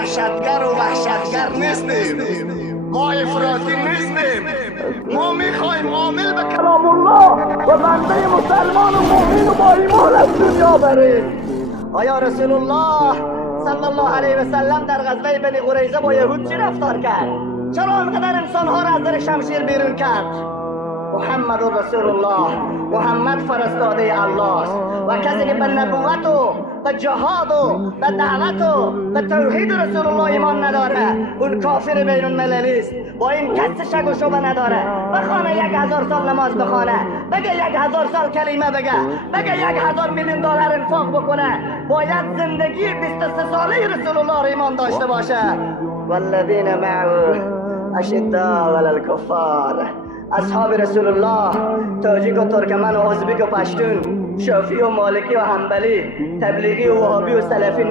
دهشتگر و وحشتگر نیستیم، ما افراطی نیستیم. ما میخوایم عامل به کلام الله و بنده مسلمان و مؤمن و با ایمان از دنیا بریم. آیا رسول الله صلی الله علیه و سلم در غزوه بنی قریظه با یهود چی رفتار کرد؟ چرا انقدر انسانها را از در شمشیر بیرون کرد؟ محمد رسول الله، محمد فرستاده الله است و کسی که به نبوت و به جهاد و به دعوت و به توحید رسول الله ایمان نداره اون کافر بین المللی است. با این کس شک و شبه نداره. بخونه 1000 سال نماز بخونه، بگه 1000 سال کلمه بگه 1000 میلیون دلار انفاق بکنه، باید زندگی 23 ساله رسول الله ایمان داشته باشه. والذین معه اشداء علی الکفار، اصحاب رسول الله تاجیک و ترکمن و ازبک و پشتون، شافعی و مالکی و حنبلی، تبلیغی و وهابی و سلفی